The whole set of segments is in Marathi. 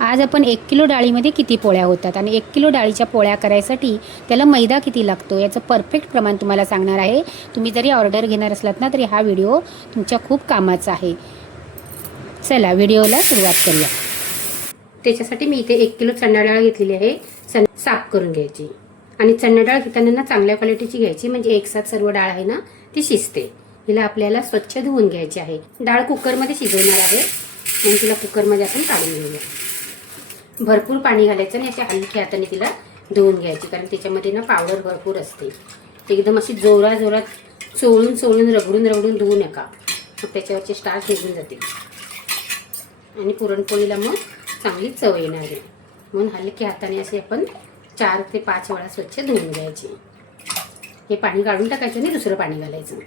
आज आपण 1 किलो डाळीमध्ये किती पोळ्या होतात आणि 1 किलो डाळीच्या पोळ्या करायसाठी त्याला मैदा किती लागतो याचं परफेक्ट प्रमाण तुम्हाला सांगणार आहे. तुम्ही जरी ऑर्डर घेणार असलात ना तरी हा व्हिडिओ तुमच्या खूप कामाचा आहे. चला व्हिडिओला सुरुवात करूया. त्याच्यासाठी मी इथे 1 किलो चणा डाळ घेतलेली आहे. साफ करून घ्यायची आणि चणा डाळ घेताना ना चांगल्या क्वालिटीची घ्यायची, म्हणजे एकसाथ सर्व डाळ आहे ना ती शिजते. हिला आपल्याला स्वच्छ धुवून घ्यायची आहे. डाळ कुकरमध्ये शिजवणार आहे आणि तिला कुकरमध्ये आपण काढून घेऊया. भरपूर पाणी घालायचं आणि अशा हलक्या हाताने तिला धुवून घ्यायची, कारण त्याच्यामध्ये ना पावडर भरपूर असते. एकदम अशी जोरात चोळून रगडून धुवू नका, मग त्याच्यावरचे स्टार्च निघून जाते आणि पुरणपोळीला मग चांगली चव येणार आहे. म्हणून हलक्या हाताने असे आपण 4 ते 5 वेळा स्वच्छ धुवून घ्यायचे. हे पाणी काढून टाकायचं आणि दुसरं पाणी घालायचं.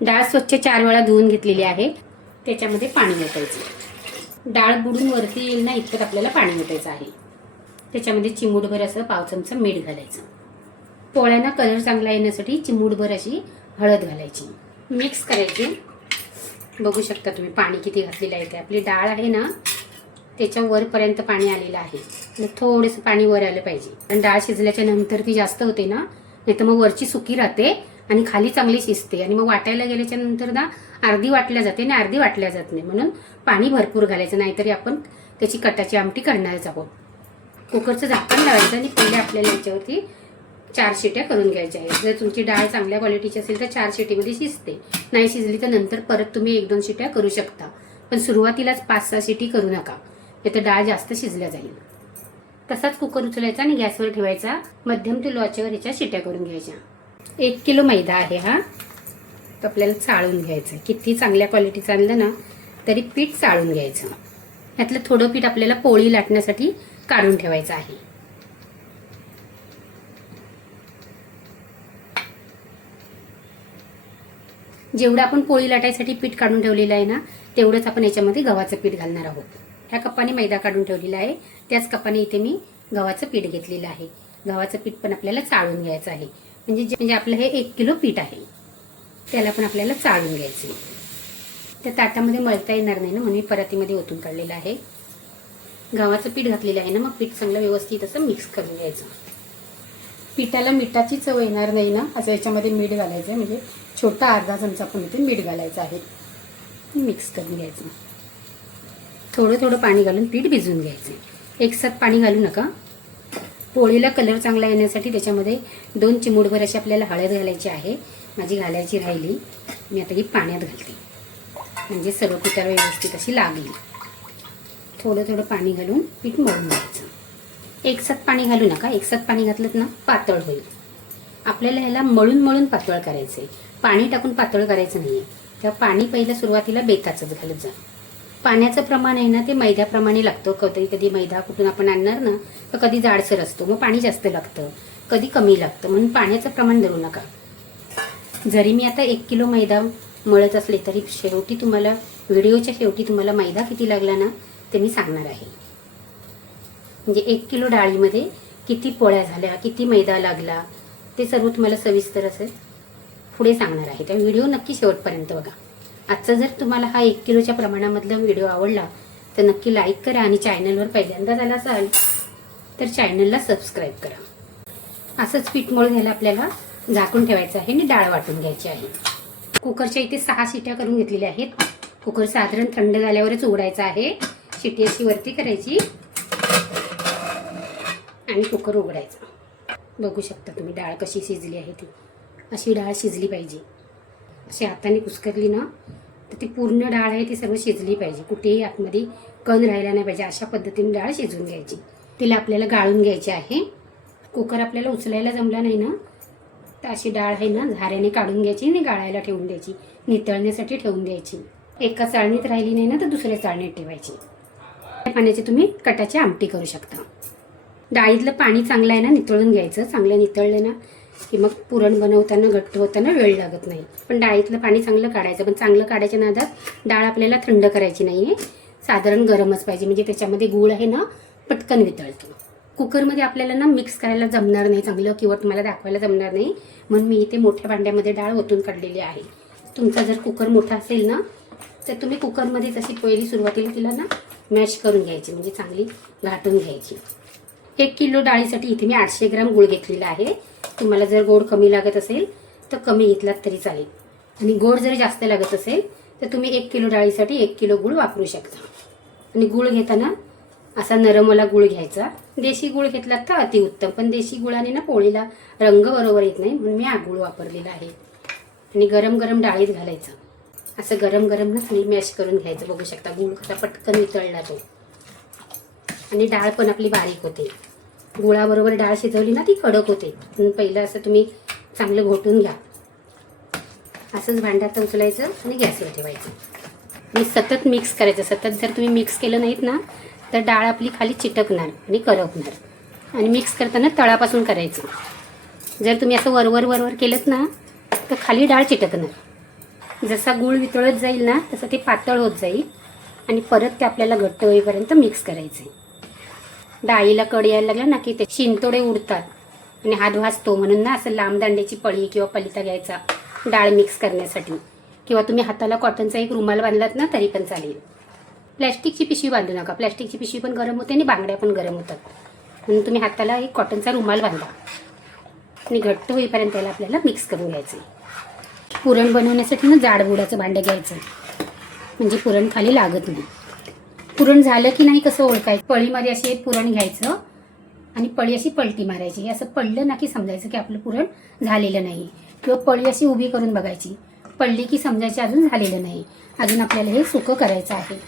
डाळ स्वच्छ 4 वेळा धुवून घेतलेली आहे. त्याच्यामध्ये पाणी ओतायचं. डाळ बुडून वरती येईल ना इतकं आपल्याला पाणी ओतायचं आहे. त्याच्यामध्ये चिमूटभर असं पाव चमचा मीठ घालायचं. पोळ्यांना कलर चांगला येण्यासाठी चिमूटभर अशी हळद घालायची. मिक्स करायची. बघू शकता तुम्ही पाणी किती घातलेलं आहे ते. आपली डाळ आहे ना त्याच्या वरपर्यंत पाणी आलेलं आहे. थोडंसं पाणी वर आलं पाहिजे, कारण डाळ शिजल्याच्या नंतर ती जास्त होते ना, नाही तर मग वरची सुकी राहते आणि खाली चांगली शिजते आणि मग वाटायला गेल्याच्या नंतर ना अर्धी वाटल्या जाते आणि अर्धी वाटल्या जात नाही. म्हणून पाणी भरपूर घालायचं, नाहीतरी आपण त्याची कटाची आमटी करणारच आहोत. कुकरचं झाकण लावायचं आणि पहिले आपल्याला याच्यावरती 4 शिट्या करून घ्यायच्या आहेत. जर तुमची डाळ चांगल्या क्वालिटीची असेल तर 4 शिटीमध्ये शिजते. नाही शिजली तर नंतर परत तुम्ही 1-2 शिट्या करू शकता, पण सुरुवातीलाच 5-6 शिटी करू नका, नाही तर डाळ जास्त शिजल्या जाईल. तसाच कुकर उचलायचा आणि गॅसवर ठेवायचा. मध्यम ते लो आचेवर याच्या शिट्या करून घ्यायच्या. 1 किलो मैदा आहे हा, तर आपल्याला चाळून घ्यायचं. किती चांगल्या क्वालिटीचं आणलं ना तरी पीठ चाळून घ्यायचं. यातलं थोडं पीठ आपल्याला पोळी लाटण्यासाठी काढून ठेवायचं आहे. जेवढं आपण पोळी लाटायसाठी पीठ काढून ठेवलेलं आहे ना तेवढंच आपण याच्यामध्ये गव्हाचं पीठ घालणार आहोत. ह्या कपाने मैदा काढून ठेवलेला आहे, त्याच कपाने इथे मी गव्हाचं पीठ घेतलेलं आहे. गव्हाचं पीठ पण आपल्याला चाळून घ्यायचं आहे. म्हणजे आपलं हे 1 किलो पीठ आहे, त्याला पण आपल्याला चाळून घ्यायचं. त्या ताटामध्ये मळता येणार नाही ना, म्हणून परातीमध्ये ओतून काढलेलं आहे. गव्हाचं पीठ घातलेलं आहे ना, मग पीठ चांगलं व्यवस्थित असं मिक्स करून घ्यायचं. पिठाला मिठाची चव येणार नाही ना, असं याच्यामध्ये मीठ घालायचं आहे. म्हणजे छोटा अर्धा चमचा पण इथे मीठ घालायचं आहे. मिक्स करून घ्यायचं. थोडं पाणी घालून पीठ भिजवून घ्यायचं. एकसाथ पाणी घालू नका. पोळीला कलर चांगला येण्यासाठी त्याच्यामध्ये 2 चिमूटभर अशी आपल्याला हळद घालायची आहे. माझी घालायची राहिली, मी आता ही पाण्यात घालते, म्हणजे सर्व पिठाला व्यवस्थित अशी लागली. थोडं पाणी घालून पीठ मळून घ्यायचं. एकसाथ पाणी घालू नका. एकसाथ पाणी घातलं ना पातळ होईल. आपल्याला ह्याला मळून पातळ करायचं आहे. पाणी टाकून पातळ करायचं नाही आहे. तेव्हा पाणी पहिलं सुरुवातीला बेताचंच घालत जा. पाण्याचं प्रमाण आहे ना ते मैद्याप्रमाणे लागतं. कधी मैदा कुठून आपण आणणार ना तर कधी जाडसर असतो, मग पाणी जास्त लागतं, कधी कमी लागतं. म्हणून पाण्याचं प्रमाण धरू नका. जरी मी आता 1 किलो मैदा मळत असले तरी शेवटी तुम्हाला व्हिडिओच्या शेवटी तुम्हाला मैदा किती लागला ना ते मी सांगणार आहे. म्हणजे 1 किलो डाळीमध्ये किती पोळ्या झाल्या, किती मैदा लागला ते सर्व तुम्हाला सविस्तर असं पुढे सांगणार आहे. त्या व्हिडिओ नक्की शेवटपर्यंत बघा. आजचा जर तुम्हाला हा 1 किलोच्या प्रमाणामधला व्हिडिओ आवडला तर नक्की लाईक करा आणि चॅनलवर पहिल्यांदा झाला असाल तर चॅनलला सबस्क्राईब करा. असंच पीठ मळून घ्यायला आपल्याला झाकून ठेवायचं आहे आणि डाळ वाटून घ्यायची आहे. कुकरच्या इथे 6 शिट्या करून घेतलेल्या आहेत. कुकर साधारण थंड झाल्यावरच उघडायचा आहे. शिटी अशी वरती करायची आणि कुकर उघडायचा. बघू शकता तुम्ही डाळ कशी शिजली आहे ती. अशी डाळ शिजली पाहिजे. अशी हाताने कुस्करली ना तर ती पूर्ण डाळ आहे ती सर्व शिजली पाहिजे. कुठेही आतमध्ये कण राहिला नाही पाहिजे. अशा पद्धतीने डाळ शिजवून घ्यायची. तिला आपल्याला गाळून घ्यायची आहे. कुकर आपल्याला उचलायला जमला नाही ना तर अशी डाळ आहे ना झाऱ्याने काढून घ्यायची आणि गाळायला ठेवून द्यायची. नितळण्यासाठी ठेवून द्यायची. एका चाळणीत राहिली नाही ना तर दुसऱ्या चाळणीत ठेवायची. पाण्याची तुम्ही कटाची आमटी करू शकता. डाळीतलं पाणी चांगलं आहे ना नितळून घ्यायचं. चांगलं नितळलं ना की मग पुरण बनवताना घट्ट होताना वेळ लागत नाही. पण डाळीतलं पाणी चांगलं काढायचं. पण चांगलं काढायच्या नादात डाळ आपल्याला थंड करायची नाही आहे. साधारण गरमच पाहिजे, म्हणजे त्याच्यामध्ये गूळ आहे ना पटकन वितळतो. कुकरमध्ये आपल्याला ना मिक्स करायला जमणार नाही चांगलं, किंवा तुम्हाला दाखवायला जमणार नाही. म्हणून मी इथे मोठ्या भांड्यामध्ये डाळ ओतून काढलेली आहे. तुमचा जर कुकर मोठा असेल ना तर तुम्ही कुकरमध्ये तशी पहिली सुरुवातीला तिला ना मॅश करून घ्यायची, म्हणजे चांगली घाटून घ्यायची. 1 किलो डाळीसाठी इथे मी 800 ग्राम गूळ घेतलेला आहे. तुम्हाला जर गोड कमी लागत असेल तर कमी घेतलात तरी चालेल, आणि गोड जर जास्त लागत असेल तर तुम्ही 1 किलो डाळीसाठी 1 किलो गूळ वापरू शकता. आणि गूळ घेताना असा नरमवाला गूळ घ्यायचा. देशी गूळ घेतलात तर अतिउत्तम, पण देशी गुळाने ना पोळीला रंग बरोबर येत नाही, म्हणून मी हा गूळ वापरलेला आहे. आणि गरम गरम डाळीत घालायचं. असं गरम गरम ना चांगली मॅश करून घ्यायचं. बघू शकता गूळ कसा पटकन वितळला तो, आणि डाळ पण आपली बारीक होते. गुळाबरोबर डाळ शिजवली ना ती कडक होते. पहिलं असं तुम्ही चांगलं घोटून घ्या. असंच भांड्यात उचलायचं आणि गॅसवर ठेवायचं आणि सतत मिक्स करायचं. सतत जर तुम्ही मिक्स केलं नाहीत ना तर डाळ आपली खाली चिटकणार आणि करपणार. आणि मिक्स करताना तळापासून करायचं. जर तुम्ही असं वरवर केलं ना तर खाली डाळ चिटकणार. जसा गूळ वितळत जाईल ना तसं ते पातळ होत जाईल, आणि परत ते आपल्याला घट्ट होईपर्यंत मिक्स करायचे. डाळीला कड यायला लागला ना की ते शिंतोडे उडतात आणि हात भाजतो, म्हणून ना असं लांब दांड्याची पळी किंवा पलिता घ्यायचा डाळ मिक्स करण्यासाठी. किंवा तुम्ही हाताला कॉटनचा एक रुमाल बांधलात ना तरी पण चालेल. प्लॅस्टिकची पिशवी बांधू नका. प्लॅस्टिकची पिशवी पण गरम होते आणि बांगड्या पण गरम होतात, म्हणून तुम्ही हाताला एक कॉटनचा रुमाल बांधा आणि घट्ट होईपर्यंत त्याला आपल्याला मिक्स करून घ्यायचं. पुरण बनवण्यासाठी ना जाड बुडाचं भांडं घ्यायचं, म्हणजे पुरण खाली लागत नाही. पुरण झालं की नाही कसं ओळखायचं? पळीमध्ये अशी एक पुरण घ्यायचं आणि पळी अशी पलटी मारायची. असं पडलं ना की समजायचं की आपलं पुरण झालेलं नाही. किंवा पळी अशी उभी करून बघायची, पडली की समजायची अजून झालेलं नाही, अजून आपल्याला हे सुकं करायचं आहे.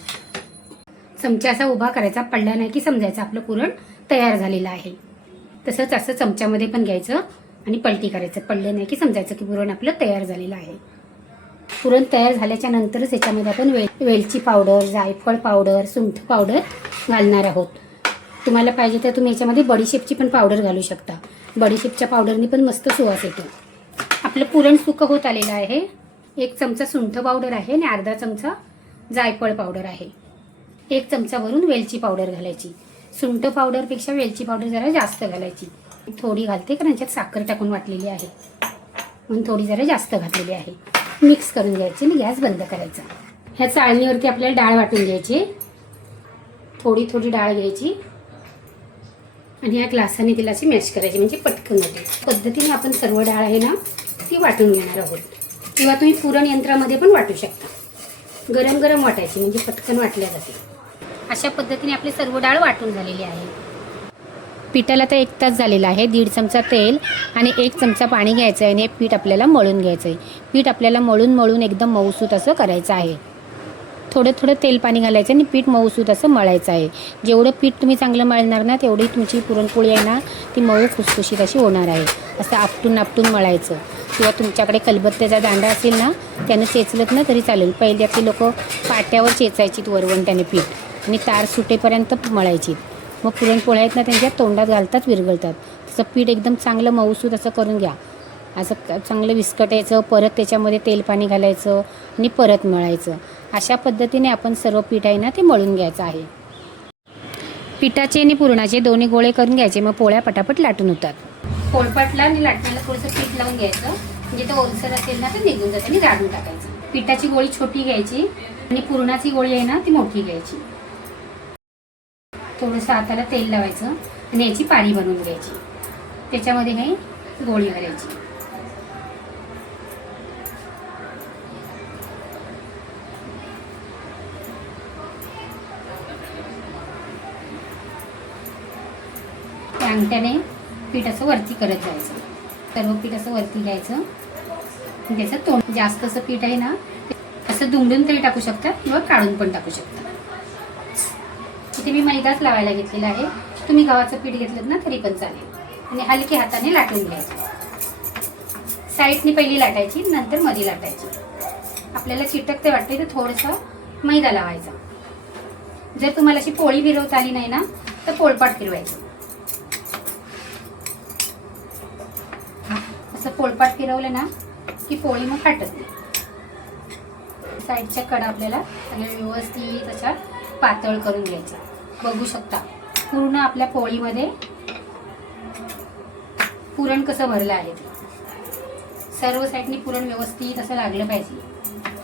चमचा असा उभा करायचा, पडला नाही की समजायचं आपलं पुरण तयार झालेलं आहे. तसंच असं चमच्यामध्ये पण घ्यायचं आणि पलटी करायचं. पडलं नाही की समजायचं की पुरण आपलं तयार झालेलं आहे. पुरण तयार झाल्याच्या नंतरच याच्यामध्ये आपण वेलची पावडर, जायफळ पावडर, सुंठ पावडर घालणार आहोत. तुम्हाला पाहिजे तर तुम्ही याच्यामध्ये बडीशेपची पण पावडर घालू शकता. बडीशेपच्या पावडरनी पण मस्त सुवास येतो. आपलं पुरण सुकं होत आलेलं आहे. 1 चमचा सुंठ पावडर आहे आणि अर्धा चमचा जायफळ पावडर आहे. 1 चमचा वरून वेलची पावडर घालायची. सुंठ पावडरपेक्षा वेलची पावडर जरा जास्त घालायची. थोडी घालते कारण याच्यात साखर टाकून वाटलेली आहे, म्हणून थोडी जरा जास्त घातलेली आहे. मिक्स करून घ्यायची आणि गॅस बंद करायचा. ह्या चाळणीवरती आपल्याला डाळ वाटून घ्यायची. थोडी थोडी डाळ घ्यायची आणि या ग्लासाने तिला अशी मॅश करायची, म्हणजे पटकन होते. पद्धतीने आपण सर्व डाळ आहे ना ती वाटून घेणार आहोत. किंवा तुम्ही पुरण यंत्रामध्ये पण वाटू शकता. गरम गरम वाटायची, म्हणजे पटकन वाटल्या जाते. अशा पद्धतीने आपली सर्व डाळ वाटून झालेली आहे. पिठाला तर 1 तास झालेला आहे. 1.5 चमचा तेल आणि 1 चमचा पाणी घ्यायचं आहे आणि हे पीठ आपल्याला मळून घ्यायचं आहे. पीठ आपल्याला मळून एकदम मऊसूत असं करायचं आहे. थोडं थोडं तेल पाणी घालायचं आणि पीठ मऊसूत असं मळायचं आहे. जेवढं पीठ तुम्ही चांगलं मळणार ना तेवढी तुमची पुरणपोळी आहे ना ती मऊ खुसखुशीत अशी होणार आहे. असं आपटून मळायचं. किंवा तुमच्याकडे खलबत्त्याचा दांडा असेल ना त्यानं चेचलत ना तरी चालेल. पहिल्यातली लोक पाट्यावर चेचायचीत वरवंट्याने पीठ आणि तार सुटेपर्यंत मळायची. मग पुरणपोळ्या आहेत ना त्यांच्या तोंडात घालतात, विरघळतात. तसं पीठ एकदम चांगलं मऊसूत असं करून घ्या. असं चांगलं विस्कटायचं, परत त्याच्यामध्ये तेल पाणी घालायचं आणि परत मळायचं. अशा पद्धतीने आपण सर्व पीठ आहे ना ते मळून घ्यायचं आहे. पिठाचे आणि पुरणाचे दोन्ही गोळे करून घ्यायचे, मग पोळ्या पटापट लाटून होतात. पोळपाटला आणि लाटण्याला थोडंसं पीठ लावून घ्यायचं, म्हणजे तो ओलसर असेल ना तर निघून जातं आणि जाडून टाकायचं. पिठाची गोळी छोटी घ्यायची आणि पुरणाची गोळी आहे ना ती मोठी घ्यायची. थोडंसं हाताला तेल लावायचं आणि याची पारी बनवून घ्यायची. त्याच्यामध्ये हे गोळी घालायची. त्या अंगठ्याने पीठ असं वरती करत जायचं. सर्व पीठ असं वरती घ्यायचं आणि त्याचं तोंड. जास्त असं पीठ आहे ना असं दुमडून तरी टाकू शकता किंवा काढून पण टाकू शकता. इथे मी मैदाच लावायला घेतलेला आहे. तुम्ही गव्हाचं पीठ घेतलं ना तरी पण चालेल. आणि हलकी हाताने लाटून घ्यायचं. साईडने पहिली लाटायची, नंतर मध्ये लाटायची. आपल्याला चिटकते वाटते तर थोडंसं मैदा लावायचा. जर तुम्हाला अशी पोळी फिरवता आली नाही ना तर पोळपाट फिरवायचं. असं पोळपाट फिरवलं ना की पोळी मग फाटत नाही. साईडच्या कडा आपल्याला व्यवस्थित अशा पातळ करून घ्यायच्या. बघू शकता पूर्ण आपल्या पोळीमध्ये पुरण कसं भरलं आहे ते. सर्व साईडनी पुरण व्यवस्थित असं लागलं पाहिजे.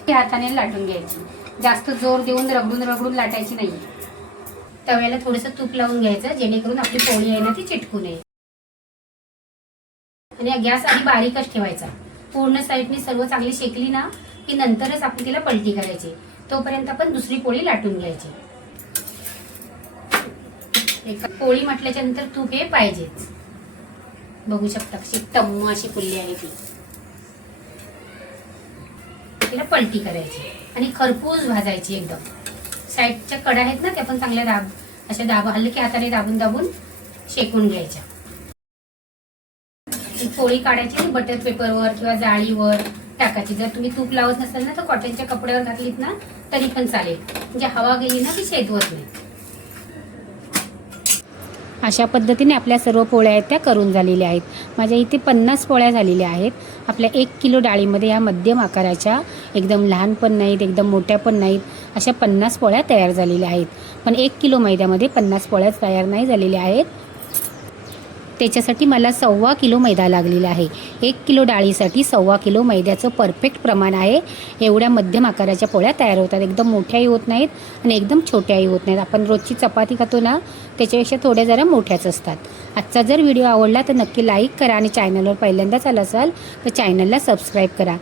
ती हाताने लाटून घ्यायची. जास्त जोर देऊन रगडून लाटायची नाही. तव्याला थोडंसं तूप लावून घ्यायचं जेणेकरून आपली पोळी आहे ना ती चिटकू नये. आणि गॅस आधी बारीकच ठेवायचा. पूर्ण साईडने सर्व चांगली शेकली ना की नंतरच आपण तिला पलटी करायची. तोपर्यंत आपण दुसरी पोळी लाटून घ्यायची. एक पोळी म्हटल्याच्या नंतर तूप हे पाहिजेच. बघू शकता कशी टम्म अशी फुलली आहे ती. तिला पलटी करायची आणि खरपूस भाजायची एकदम. साईडच्या कडा आहेत ना त्या पण चांगल्या अशा हलक्या हाताने दाबून शेकून घ्यायच्या. पोळी काढायची आणि बटर पेपरवर किंवा जाळीवर टाकायची. जर तुम्ही तूप लावत नसाल ना तर कॉटनच्या कपड्यावर घातलीत ना तरी पण चालेल. म्हणजे हवा गेली ना की शेतवत नाही. अशा पद्धतीने आपल्या सर्व पोळ्या आहेत त्या करून झालेल्या आहेत. माझ्या इथे 50 पोळ्या झालेल्या आहेत. आपल्या 1 किलो डाळीमध्ये ह्या मध्यम आकाराच्या, एकदम लहान पण नाहीत एकदम मोठ्या पण नाहीत, अशा 50 पोळ्या तयार झालेल्या आहेत. पण 1 किलो मैद्यामध्ये 50 पोळ्या तयार नाही झालेल्या आहेत. त्याच्यासाठी मला 1.25 किलो मैदा लागलेला आहे. 1 किलो डाळीसाठी 1.25 किलो मैद्याचं परफेक्ट प्रमाण आहे. एवढ्या मध्यम आकाराच्या पोळ्या तयार होतात. एकदम मोठ्याही होत नाहीत आणि एकदम छोट्याही होत नाहीत. आपण रोजची चपाती खातो ना त्याच्यापेक्षा थोड्या जरा मोठ्याच असतात. आजचा जर व्हिडिओ आवडला तर नक्की लाईक करा आणि चॅनलवर पहिल्यांदाच आला असाल तर चॅनलला सबस्क्राईब करा.